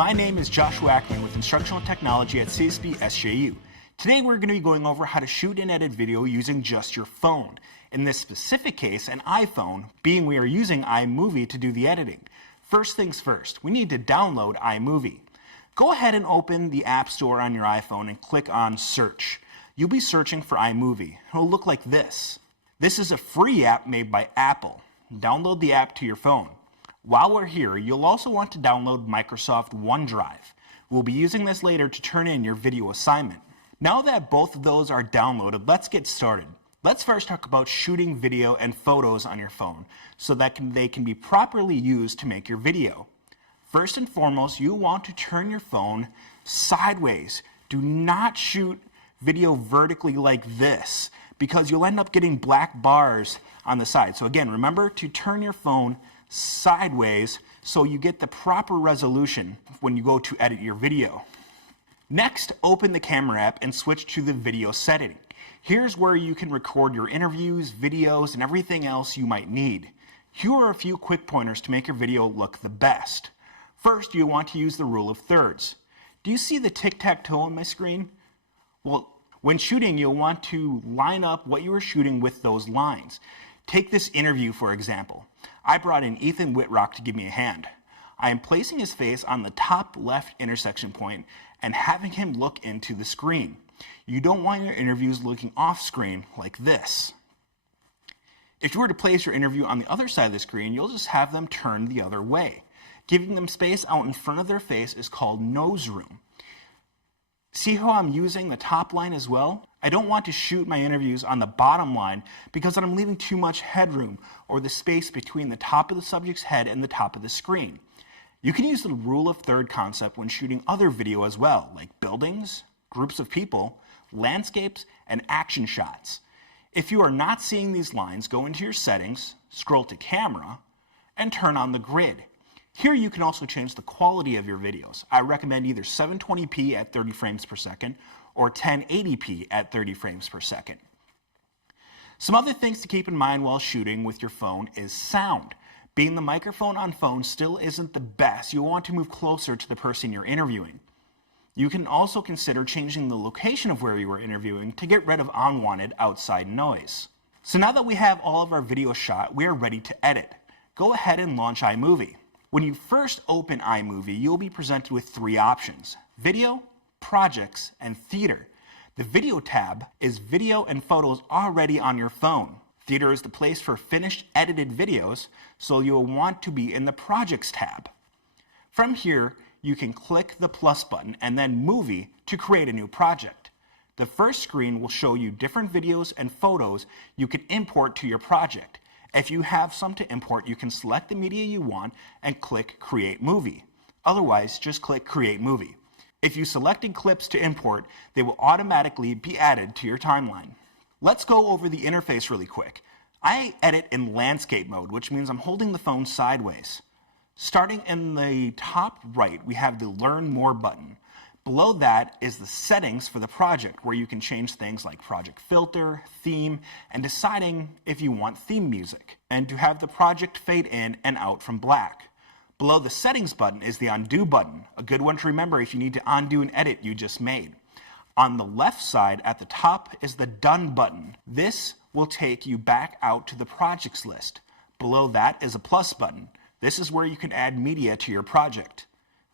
My name is Joshua Ackerman with Instructional Technology at CSB SJU. Today we're going to be going over how to shoot and edit video using just your phone. In this specific case, an iPhone, being we are using iMovie to do the editing. First things first, we need to download iMovie. Go ahead and open the App Store on your iPhone and click on Search. You'll be searching for iMovie. It'll look like this. This is a free app made by Apple. Download the app to your phone. While we're here, you'll also want to download Microsoft OneDrive. We'll be using this later to turn in your video assignment. Now that both of those are downloaded, let's get started. Let's first talk about shooting video and photos on your phone so that they can be properly used to make your video. First and foremost, you want to turn your phone sideways. Do not shoot video vertically like this because you'll end up getting black bars on the side. So again, remember to turn your phone sideways so you get the proper resolution when you go to edit your video. Next, open the camera app and switch to the video setting. Here's where you can record your interviews, videos, and everything else you might need. Here are a few quick pointers to make your video look the best. First, you want to use the rule of thirds. Do you see the tic-tac-toe on my screen? Well, when shooting, you'll want to line up what you are shooting with those lines. Take this interview, for example. I brought in Ethan Whitrock to give me a hand. I am placing his face on the top left intersection point and having him look into the screen. You don't want your interviews looking off screen like this. If you were to place your interview on the other side of the screen, you'll just have them turn the other way. Giving them space out in front of their face is called nose room. See how I'm using the top line as well? I don't want to shoot my interviews on the bottom line because then I'm leaving too much headroom or the space between the top of the subject's head and the top of the screen. You can use the rule of third concept when shooting other video as well, like buildings, groups of people, landscapes, and action shots. If you are not seeing these lines, go into your settings, scroll to camera, and turn on the grid. Here you can also change the quality of your videos. I recommend either 720p at 30 frames per second or 1080p at 30 frames per second. Some other things to keep in mind while shooting with your phone is sound. Being the microphone on phone still isn't the best, you'll want to move closer to the person you're interviewing. You can also consider changing the location of where you are interviewing to get rid of unwanted outside noise. So now that we have all of our video shot, we are ready to edit. Go ahead and launch iMovie. When you first open iMovie, you'll be presented with three options: video, projects, and theater. The video tab is video and photos already on your phone. Theater is the place for finished edited videos, so you'll want to be in the projects tab. From here, you can click the plus button and then movie to create a new project. The first screen will show you different videos and photos you can import to your project. If you have some to import, you can select the media you want and click Create Movie. Otherwise, just click Create Movie. If you selected clips to import, they will automatically be added to your timeline. Let's go over the interface really quick. I edit in landscape mode, which means I'm holding the phone sideways. Starting in the top right, we have the Learn More button. Below that is the settings for the project, where you can change things like project filter, theme, and deciding if you want theme music, and to have the project fade in and out from black. Below the settings button is the undo button, a good one to remember if you need to undo an edit you just made. On the left side at the top is the done button. This will take you back out to the projects list. Below that is a plus button. This is where you can add media to your project.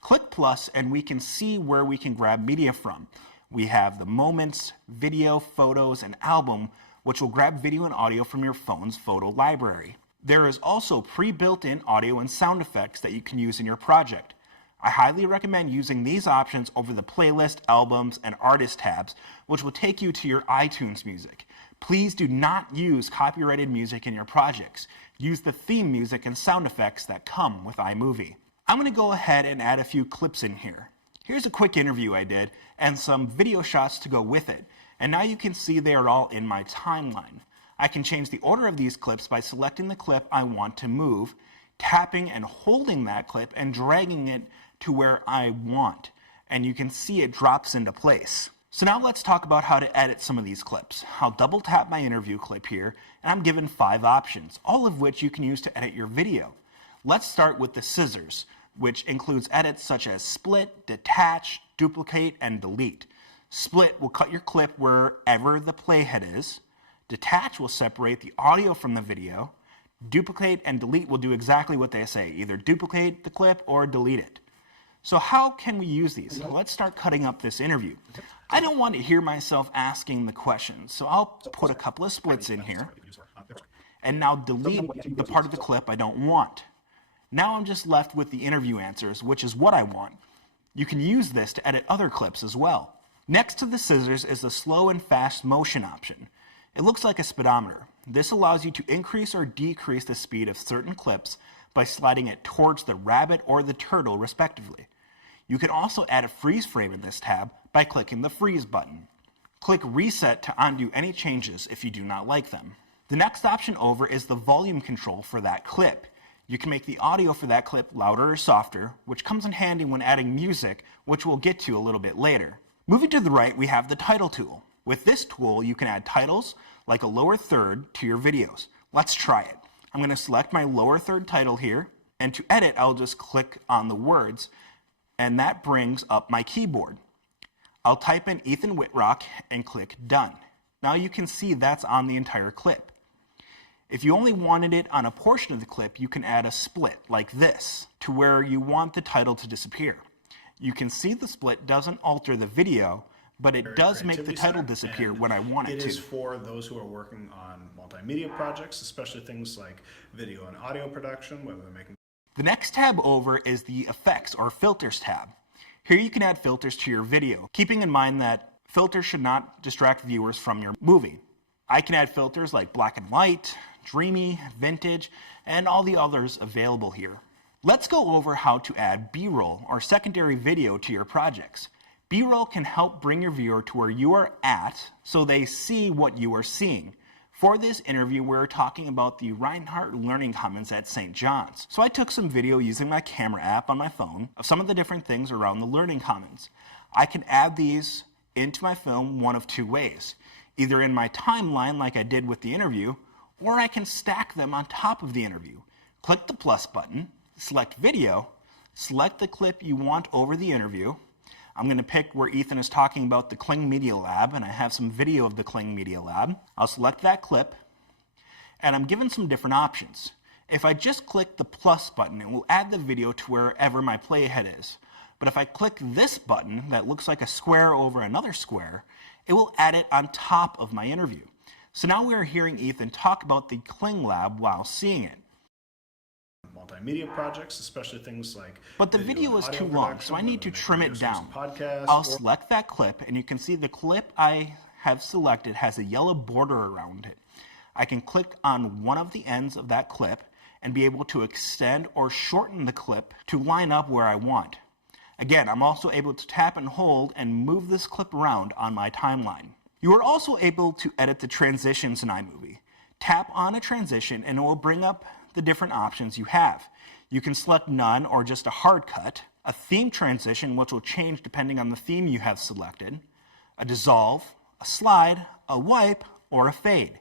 Click plus and we can see where we can grab media from. We have the moments, video, photos, and album, which will grab video and audio from your phone's photo library. There is also pre-built-in audio and sound effects that you can use in your project. I highly recommend using these options over the playlist, albums, and artist tabs, which will take you to your iTunes music. Please do not use copyrighted music in your projects. Use the theme music and sound effects that come with iMovie. I'm going to go ahead and add a few clips in here. Here's a quick interview I did and some video shots to go with it. And now you can see they are all in my timeline. I can change the order of these clips by selecting the clip I want to move, tapping and holding that clip and dragging it to where I want. And you can see it drops into place. So now let's talk about how to edit some of these clips. I'll double tap my interview clip here and I'm given 5 options, all of which you can use to edit your video. Let's start with the scissors. which includes edits such as split, detach, duplicate, and delete. Split will cut your clip wherever the playhead is. Detach will separate the audio from the video. Duplicate and delete will do exactly what they say, either duplicate the clip or delete it. So how can we use these? Well, let's start cutting up this interview. I don't want to hear myself asking the questions, so I'll put a couple of splits in here, and now delete the part of the clip I don't want. Now I'm just left with the interview answers, which is what I want. You can use this to edit other clips as well. Next to the scissors is the slow and fast motion option. It looks like a speedometer. This allows you to increase or decrease the speed of certain clips by sliding it towards the rabbit or the turtle respectively. You can also add a freeze frame in this tab by clicking the freeze button. Click reset to undo any changes if you do not like them. The next option over is the volume control for that clip. You can make the audio for that clip louder or softer, which comes in handy when adding music, which we'll get to a little bit later. Moving to the right, we have the title tool. With this tool, you can add titles, like a lower third, to your videos. Let's try it. I'm going to select my lower third title here, and to edit, I'll just click on the words, and that brings up my keyboard. I'll type in Ethan Whitrock and click Done. Now you can see that's on the entire clip. If you only wanted it on a portion of the clip, you can add a split, like this, to where you want the title to disappear. You can see the split doesn't alter the video, but it does make the title disappear when I want it to. It is for those who are working on multimedia projects, especially things like video and audio production, whether they're making... The next tab over is the Effects or Filters tab. Here you can add filters to your video, keeping in mind that filters should not distract viewers from your movie. I can add filters like black and white, dreamy, vintage, and all the others available here. Let's go over how to add B-roll or secondary video to your projects. B-roll can help bring your viewer to where you are at so they see what you are seeing. For this interview, we're talking about the Reinhardt Learning Commons at St. John's. So I took some video using my camera app on my phone of some of the different things around the Learning Commons. I can add these into my film one of two ways. Either in my timeline like I did with the interview, or I can stack them on top of the interview. Click the plus button, select video, select the clip you want over the interview. I'm going to pick where Ethan is talking about the Kling Media Lab, and I have some video of the Kling Media Lab. I'll select that clip, and I'm given some different options. If I just click the plus button, it will add the video to wherever my playhead is. But if I click this button that looks like a square over another square, it will add it on top of my interview. So now we are hearing Ethan talk about the Kling Lab while seeing it. Multimedia projects, especially things like... But the video is too long, so I need to trim it down. I'll select that clip, and you can see the clip I have selected has a yellow border around it. I can click on one of the ends of that clip and be able to extend or shorten the clip to line up where I want. Again, I'm also able to tap and hold and move this clip around on my timeline. You are also able to edit the transitions in iMovie. Tap on a transition and it will bring up the different options you have. You can select none or just a hard cut, a theme transition which will change depending on the theme you have selected, a dissolve, a slide, a wipe, or a fade.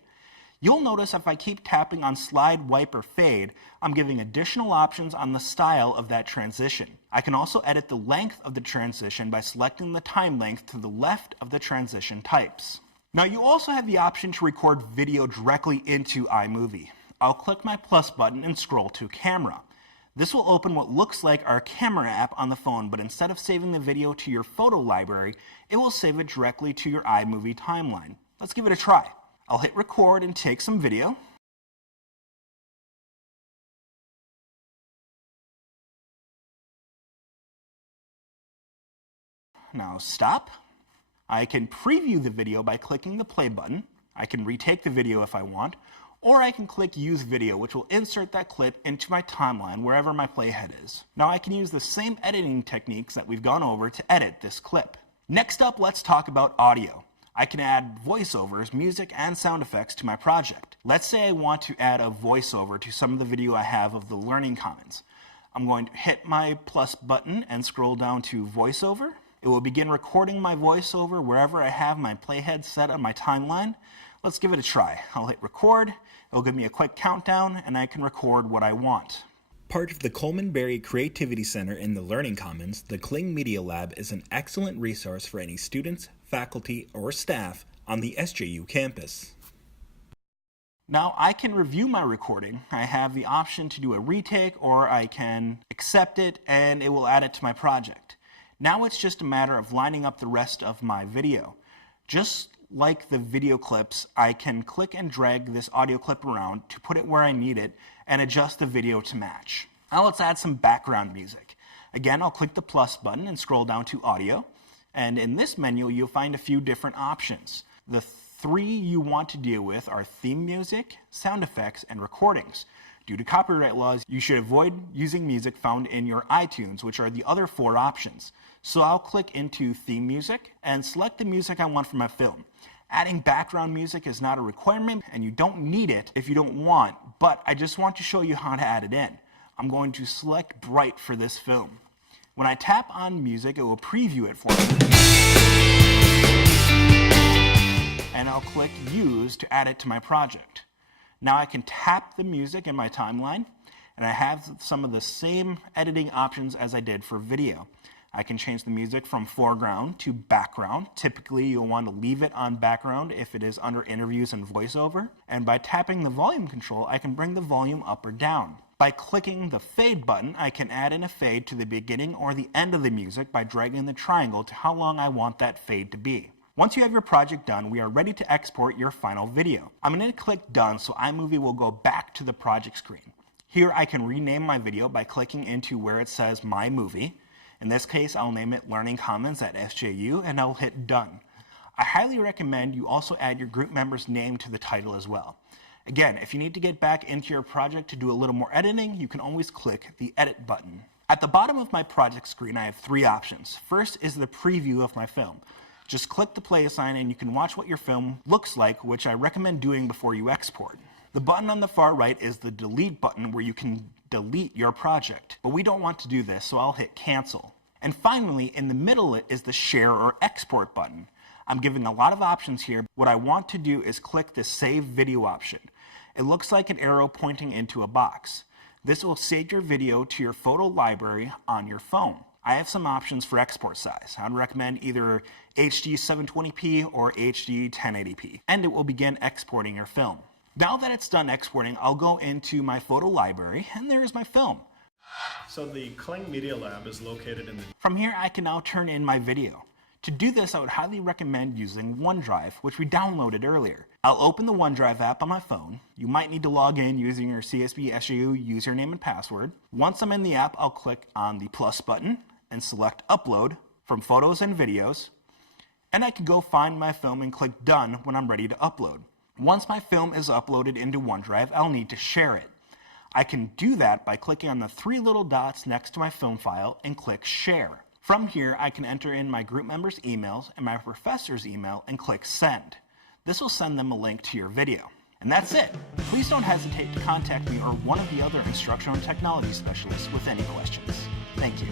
You'll notice if I keep tapping on slide, wipe, or fade, I'm giving additional options on the style of that transition. I can also edit the length of the transition by selecting the time length to the left of the transition types. Now you also have the option to record video directly into iMovie. I'll click my plus button and scroll to camera. This will open what looks like our camera app on the phone, but instead of saving the video to your photo library, it will save it directly to your iMovie timeline. Let's give it a try. I'll hit record and take some video. Now stop. I can preview the video by clicking the play button. I can retake the video if I want, or I can click use video, which will insert that clip into my timeline wherever my playhead is. Now I can use the same editing techniques that we've gone over to edit this clip. Next up, let's talk about audio. I can add voiceovers, music, and sound effects to my project. Let's say I want to add a voiceover to some of the video I have of the Learning Commons. I'm going to hit my plus button and scroll down to voiceover. It will begin recording my voiceover wherever I have my playhead set on my timeline. Let's give it a try. I'll hit record. It'll give me a quick countdown, and I can record what I want. part of the Coleman Berry Creativity Center in the Learning Commons, the Kling Media Lab is an excellent resource for any students, faculty, or staff on the SJU campus. Now I can review my recording. I have the option to do a retake, or I can accept it and it will add it to my project. Now it's just a matter of lining up the rest of my video. Just like the video clips, I can click and drag this audio clip around to put it where I need it and adjust the video to match. Now let's add some background music. Again, I'll click the plus button and scroll down to audio. And in this menu, you'll find a few different options. The three you want to deal with are theme music, sound effects, and recordings. Due to copyright laws, you should avoid using music found in your iTunes, which are the other four options. So I'll click into theme music and select the music I want for my film. Adding background music is not a requirement, and you don't need it if you don't want, but I just want to show you how to add it in. I'm going to select Bright for this film. When I tap on music, it will preview it for me. And I'll click Use to add it to my project. Now I can tap the music in my timeline, and I have some of the same editing options as I did for video. I can change the music from foreground to background. Typically, you'll want to leave it on background if it is under interviews and voiceover. And by tapping the volume control, I can bring the volume up or down. By clicking the fade button, I can add in a fade to the beginning or the end of the music by dragging the triangle to how long I want that fade to be. Once you have your project done, we are ready to export your final video. I'm going to click Done so iMovie will go back to the project screen. Here I can rename my video by clicking into where it says My Movie. In this case, I'll name it Learning Commons at SJU, and I'll hit Done. I highly recommend you also add your group member's name to the title as well. Again, if you need to get back into your project to do a little more editing, you can always click the Edit button. At the bottom of my project screen, I have three options. First is the preview of my film. Just click the play sign and you can watch what your film looks like, which I recommend doing before you export. The button on the far right is the delete button where you can delete your project, but we don't want to do this, so I'll hit cancel. And finally, in the middle is the share or export button. I'm giving a lot of options here. What I want to do is click the save video option. It looks like an arrow pointing into a box. This will save your video to your photo library on your phone. I have some options for export size. I'd recommend either HD 720p or HD 1080p, and it will begin exporting your film. Now that it's done exporting, I'll go into my photo library, and there's my film. So the Kling Media Lab is located in the... From here, I can now turn in my video. To do this, I would highly recommend using OneDrive, which we downloaded earlier. I'll open the OneDrive app on my phone. You might need to log in using your CSB SJU username and password. Once I'm in the app, I'll click on the plus button and select Upload from Photos and Videos, and I can go find my film and click Done when I'm ready to upload. Once my film is uploaded into OneDrive, I'll need to share it. I can do that by clicking on the three little dots next to my film file and click Share. From here, I can enter in my group members' emails and my professor's email and click Send. This will send them a link to your video. And that's it. Please don't hesitate to contact me or one of the other instructional technology specialists with any questions. Thank you.